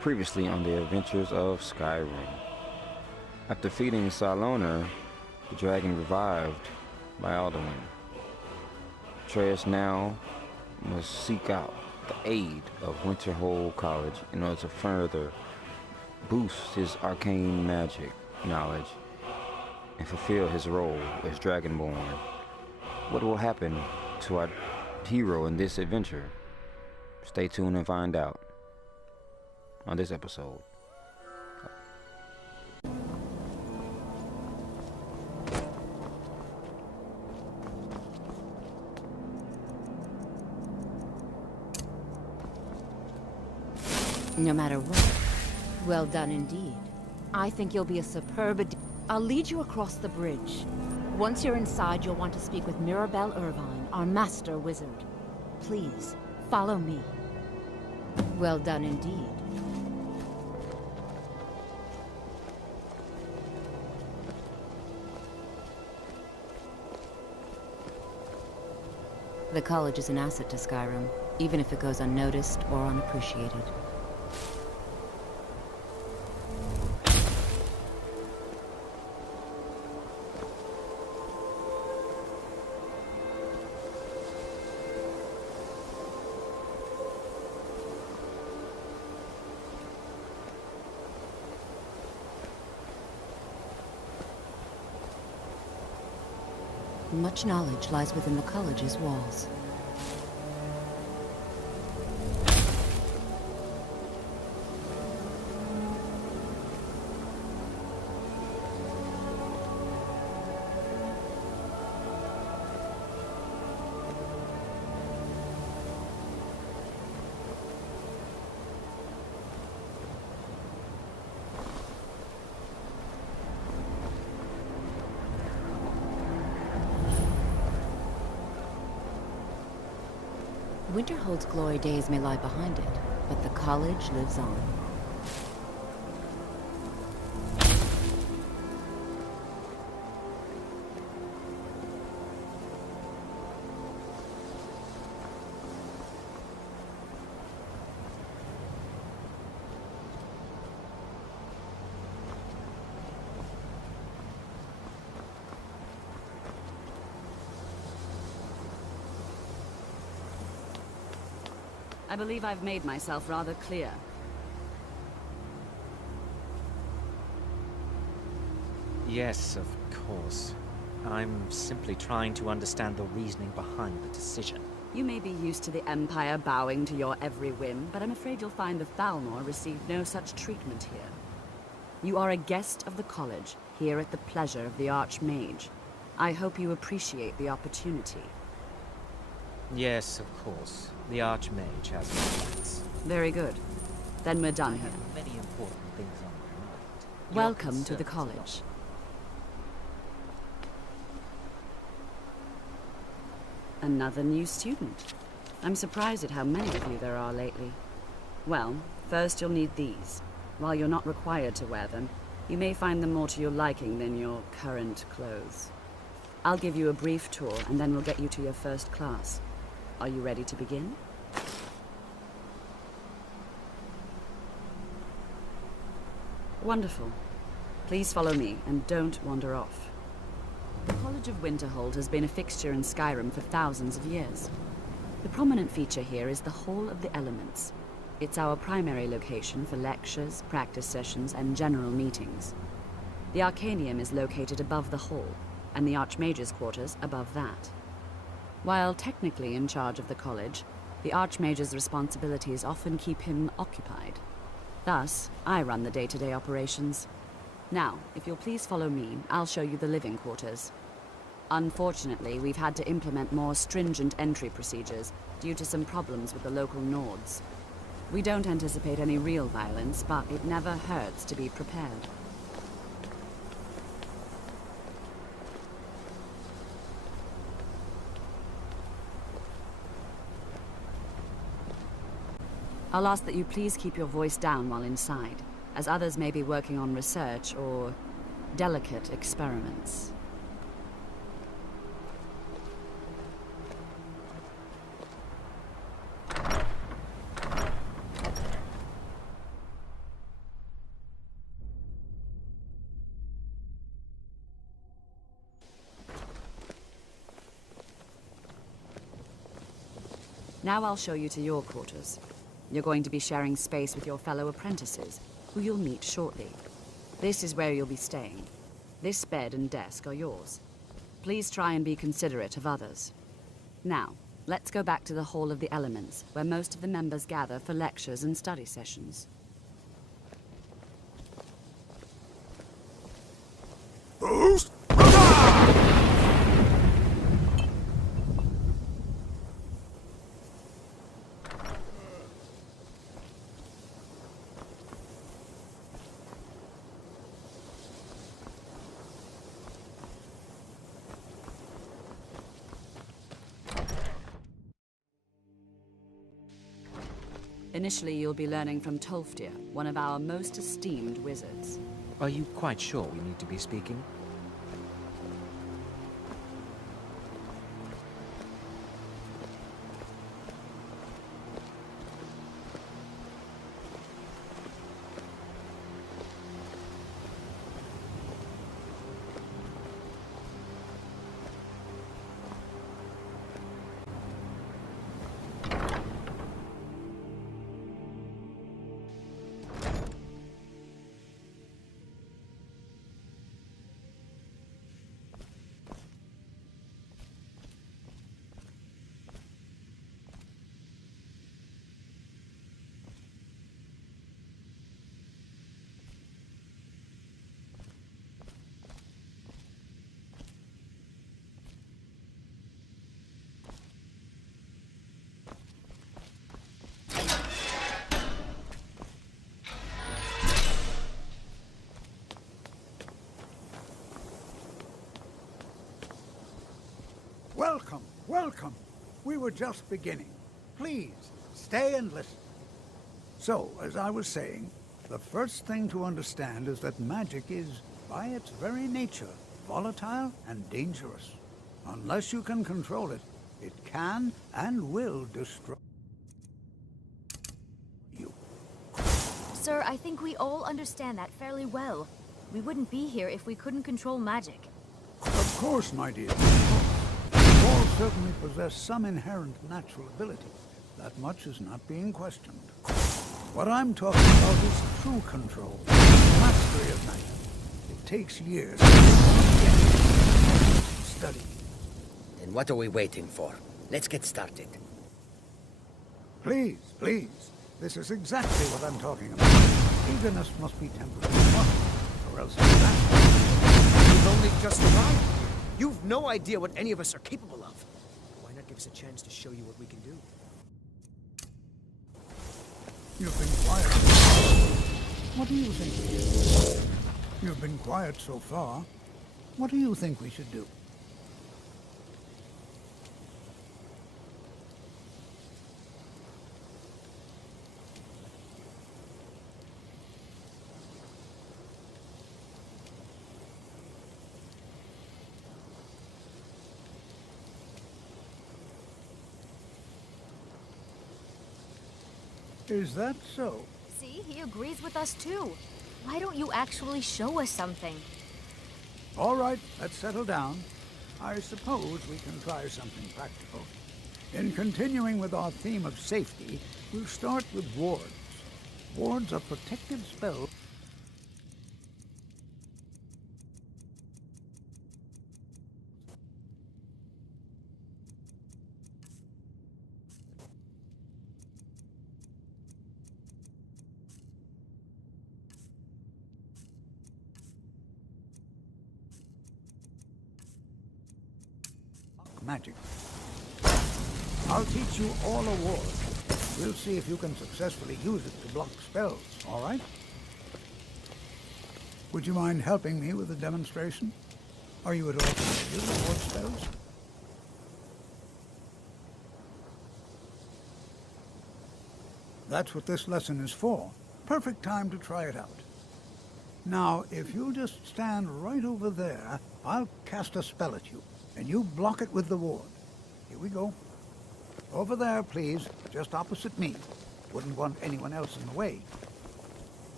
Previously on the adventures of Skyrim. After feeding Sahloknir, the dragon revived by Alduin. Treus now must seek out the aid of Winterhold College in order to further boost his arcane magic knowledge and fulfill his role as Dragonborn. What will happen to our hero in this adventure? Stay tuned and find out on this episode. No matter what. Well done indeed. I think you'll be a superb I'll lead you across the bridge. Once you're inside, you'll want to speak with Mirabelle Irvine, our master wizard. Please, follow me. Well done indeed. The college is an asset to Skyrim, even if it goes unnoticed or unappreciated. Much knowledge lies within the college's walls. Winterhold's glory days may lie behind it, but the college lives on. I believe I've made myself rather clear. Yes, of course. I'm simply trying to understand the reasoning behind the decision. You may be used to the Empire bowing to your every whim, but I'm afraid you'll find the Thalmor received no such treatment here. You are a guest of the college, here at the pleasure of the Archmage. I hope you appreciate the opportunity. Yes, of course. The Archmage has plans. Very good. Then we're done I here. have many important things on my mind. Your Welcome to the concerns college. Another new student. I'm surprised at how many of you there are lately. Well, first you'll need these. While you're not required to wear them, you may find them more to your liking than your current clothes. I'll give you a brief tour, and then we'll get you to your first class. Are you ready to begin? Wonderful. Please follow me, and don't wander off. The College of Winterhold has been a fixture in Skyrim for thousands of years. The prominent feature here is the Hall of the Elements. It's our primary location for lectures, practice sessions, and general meetings. The Arcaneum is located above the hall, and the Archmage's quarters above that. While technically in charge of the college, the Archmage's responsibilities often keep him occupied. Thus, I run the day-to-day operations. Now, if you'll please follow me, I'll show you the living quarters. Unfortunately, we've had to implement more stringent entry procedures due to some problems with the local Nords. We don't anticipate any real violence, but it never hurts to be prepared. I'll ask that you please keep your voice down while inside, as others may be working on research or delicate experiments. Now I'll show you to your quarters. You're going to be sharing space with your fellow apprentices, who you'll meet shortly. This is where you'll be staying. This bed and desk are yours. Please try and be considerate of others. Now, let's go back to the Hall of the Elements, where most of the members gather for lectures and study sessions. Initially, you'll be learning from Tolfdir, one of our most esteemed wizards. Are you quite sure we need to be speaking? Welcome, welcome. We were just beginning. Please, stay and listen. So, as I was saying, the first thing to understand is that magic is, by its very nature, volatile and dangerous. Unless you can control it, it can and will destroy you. Sir, I think we all understand that fairly well. We wouldn't be here if we couldn't control magic. Of course, my dear. You all certainly possess some inherent natural ability. That much is not being questioned. What I'm talking about is true control, mastery of magic. It takes years of study. Then what are we waiting for? Let's get started. Please, please. This is exactly what I'm talking about. Eagerness must be tempered with caution, or else it's bad. We've only just arrived. You've no idea what any of us are capable of. Why not give us a chance to show you what we can do? You've been quiet. What do you think we should do? You've been quiet so far. What do you think we should do? Is that so? See, he agrees with us too. Why don't you actually show us something? All right, let's settle down. I suppose we can try something practical. In continuing with our theme of safety, we'll start with wards. Wards are protective spells. Magic. I'll teach you all a ward. We'll see if you can successfully use it to block spells, all right? Would you mind helping me with the demonstration? Are you at all familiar with ward spells? That's what this lesson is for. Perfect time to try it out. Now, if you'll just stand right over there, I'll cast a spell at you. And you block it with the ward. Here we go. Over there, please, just opposite me. Wouldn't want anyone else in the way.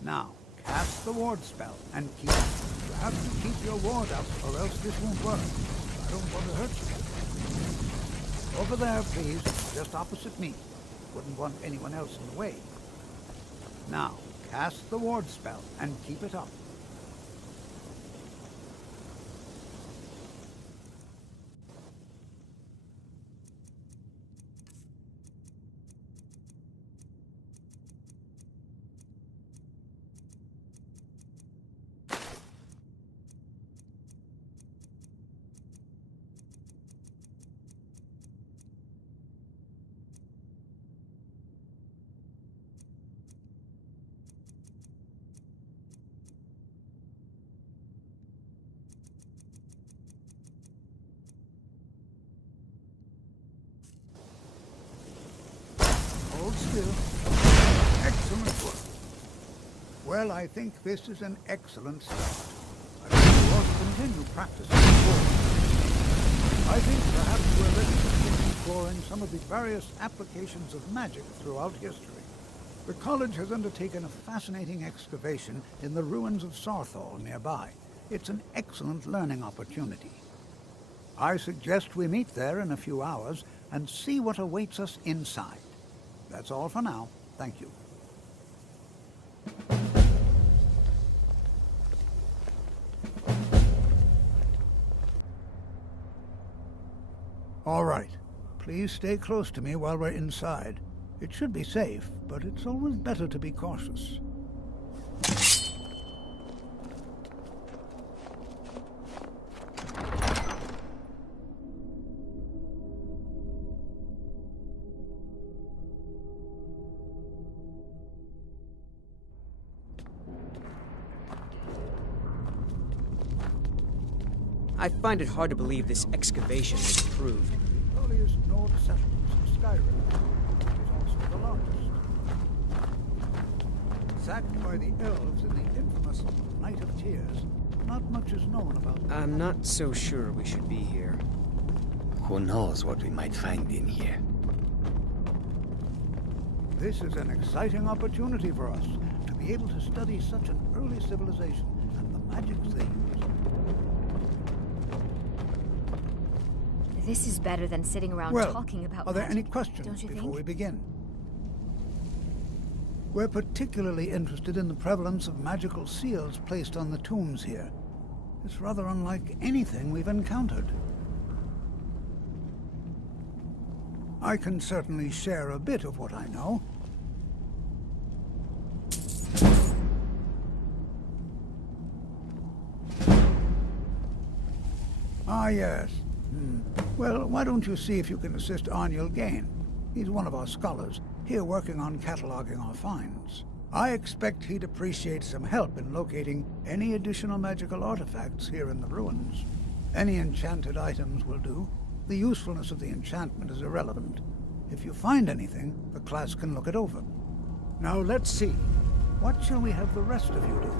Now, cast the ward spell and keep it. You have to keep your ward up or else this won't work. I don't want to hurt you. Over there, please. Just opposite me. Wouldn't want anyone else in the way. Now, cast the ward spell and keep it up. Hold still. Excellent work. Well, I think this is an excellent start. I think you ought to continue practicing forward. I think perhaps we're ready to begin exploring some of the various applications of magic throughout history. The college has undertaken a fascinating excavation in the ruins of Sahloknir nearby. It's an excellent learning opportunity. I suggest we meet there in a few hours and see what awaits us inside. That's all for now. Thank you. All right. Please stay close to me while we're inside. It should be safe, but it's always better to be cautious. I find it hard to believe this excavation was approved. The earliest Nord settlements of Skyrim. It is also the largest. Sacked by the elves in the infamous Night of Tears, not much is known about them. I'm not so sure we should be here. Who knows what we might find in here? This is an exciting opportunity for us to be able to study such an early civilization and the magics they use. This is better than sitting around talking about are there any magic, questions don't you before think? we begin? We're particularly interested in the prevalence of magical seals placed on the tombs here. It's rather unlike anything we've encountered. I can certainly share a bit of what I know. Ah, yes. Well, why don't you see if you can assist Arniel Gain? He's one of our scholars, here working on cataloging our finds. I expect he'd appreciate some help in locating any additional magical artifacts here in the ruins. Any enchanted items will do. The usefulness of the enchantment is irrelevant. If you find anything, the class can look it over. Now let's see. What shall we have the rest of you do?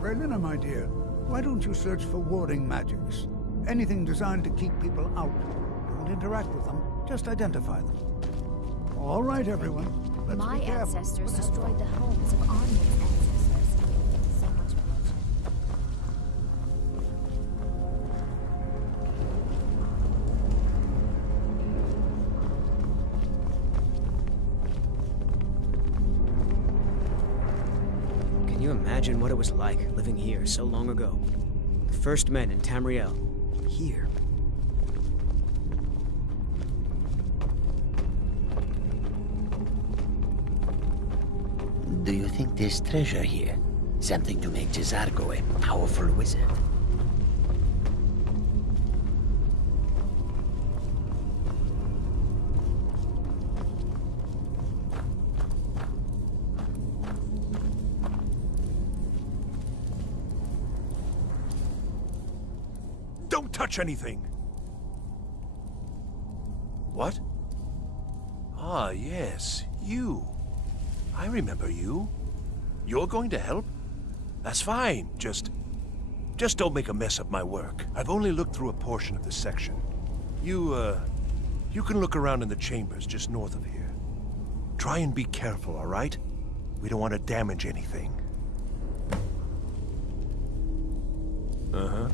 Berlina, my dear, why don't you search for warding magics? Anything designed to keep people out. Don't interact with them, just identify them. All right, everyone. Let's My be careful. ancestors destroyed the homes of Arniel's ancestors. So much bloodshed. Can you imagine what it was like living here so long ago? The first men in Tamriel. Here. Do you think there's treasure here? Something to make Jazargo a powerful wizard? Don't touch anything! What? Ah, yes, you. I remember you. You're going to help? That's fine, just don't make a mess of my work. I've only looked through a portion of this section. You can look around in the chambers just north of here. Try and be careful, all right? We don't want to damage anything. Uh-huh.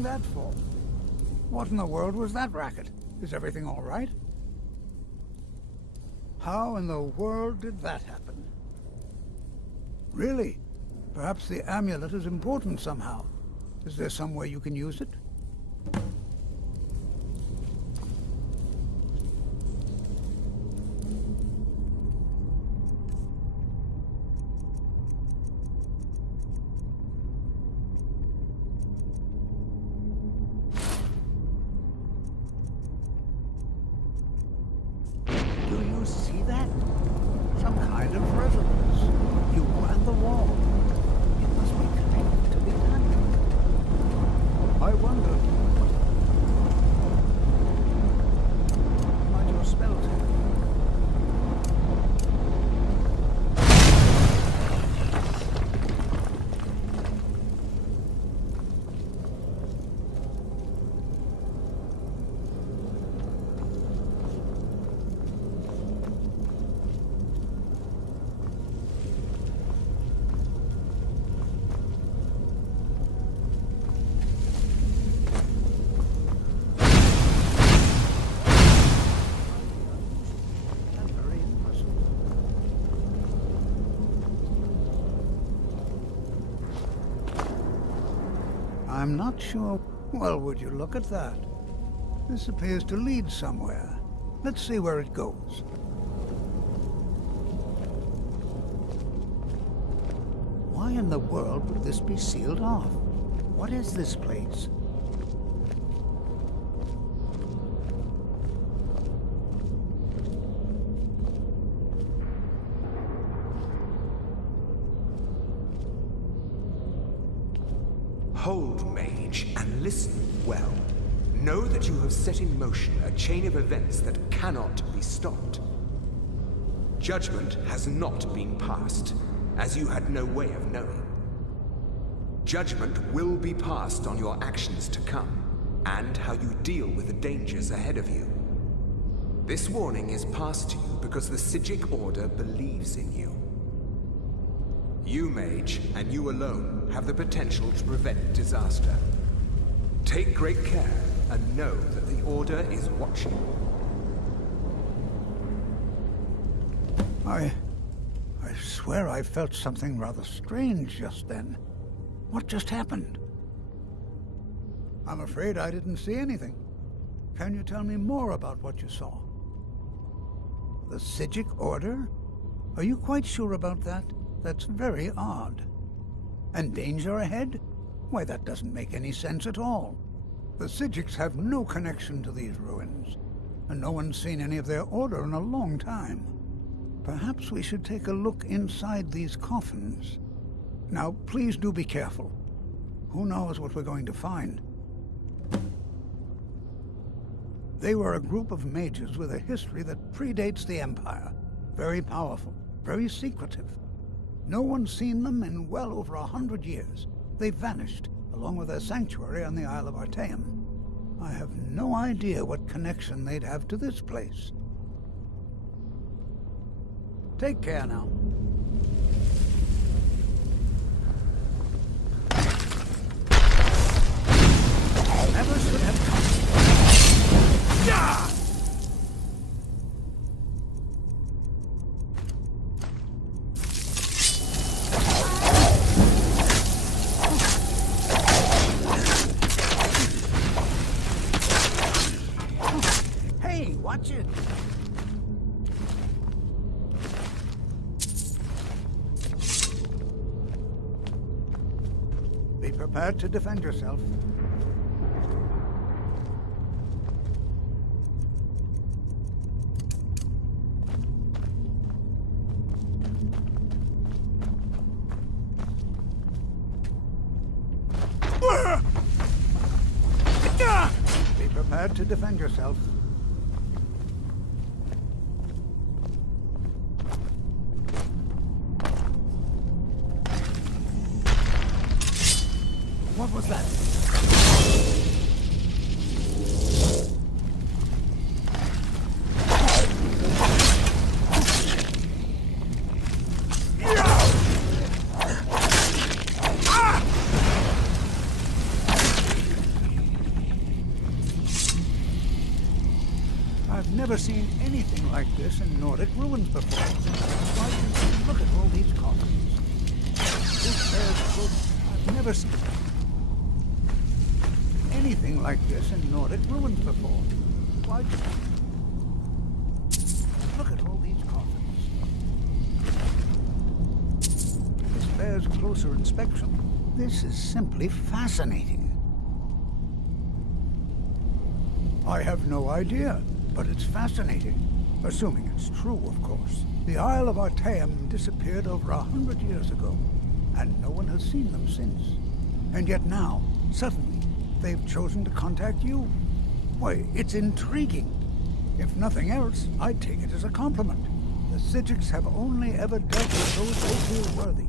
doing that for? What in the world was that racket? Is everything all right? How in the world did that happen? Really? Perhaps the amulet is important somehow. Is there some way you can use it? Do you see that? Some kind of resonance. You and the wall. It must be connected to the amulet. I wonder what might your spells have? I'm not sure. Well, would you look at that? This appears to lead somewhere. Let's see where it goes. Why in the world would this be sealed off? What is this place? Hold, mage, and listen well. Know that you have set in motion a chain of events that cannot be stopped. Judgment has not been passed, as you had no way of knowing. Judgment will be passed on your actions to come, and how you deal with the dangers ahead of you. This warning is passed to you because the Psijic Order believes in you. You, mage, and you alone, have the potential to prevent disaster. Take great care, and know that the Order is watching. I swear I felt something rather strange just then. What just happened? I'm afraid I didn't see anything. Can you tell me more about what you saw? The Psijic Order? Are you quite sure about that? That's very odd. And danger ahead? Why, that doesn't make any sense at all. The Psijics have no connection to these ruins, and no one's seen any of their order in a long time. Perhaps we should take a look inside these coffins. Now, please do be careful. Who knows what we're going to find? They were a group of mages with a history that predates the Empire. Very powerful, very secretive. No one's seen them in well over 100 years. They vanished, along with their sanctuary on the Isle of Arcane. I have no idea what connection they'd have to this place. Take care now. Never should have come. Yeah! Hey, watch it. Be prepared to defend yourself. Be prepared to defend yourself. What was that? never seen anything like this in Nordic ruins before. Why, look at all these coffins. This bears proof I've never seen anything like this in Nordic ruins before. Why, look at all these coffins. This bears closer inspection. This is simply fascinating. I have no idea, but it's fascinating. Assuming it's true, of course. The Isle of Arcane disappeared over 100 years ago, and no one has seen them since. And yet now, suddenly, they've chosen to contact you. Why, it's intriguing. If nothing else, I'd take it as a compliment. The Psijics have only ever dealt with those they feel worthy.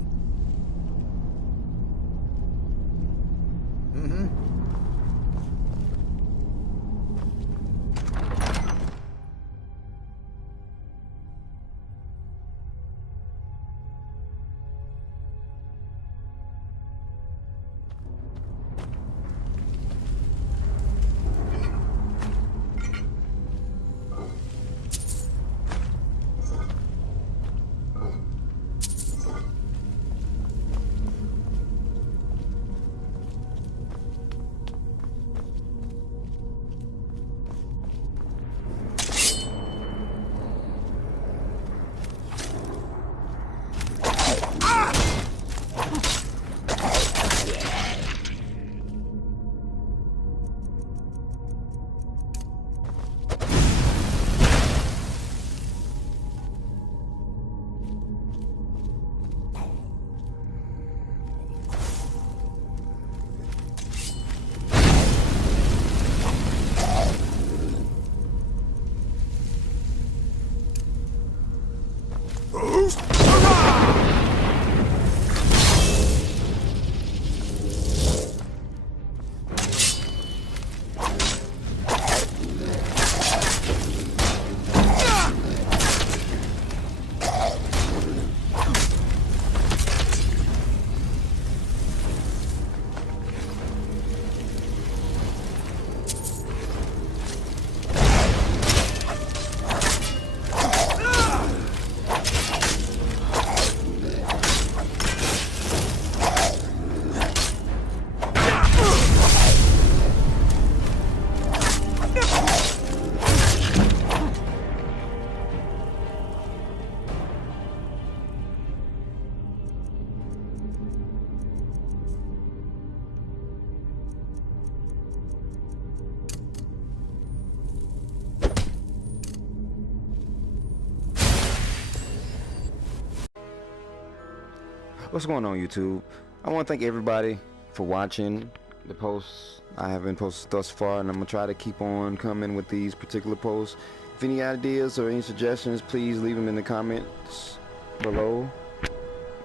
What's going on, YouTube? I want to thank everybody for watching the posts I have been posted thus far, and I'm gonna try to keep on coming with these particular posts. If any ideas or any suggestions, please leave them in the comments below.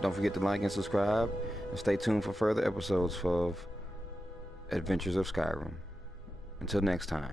Don't forget to like and subscribe, and stay tuned for further episodes of Adventures of Skyrim. Until next time.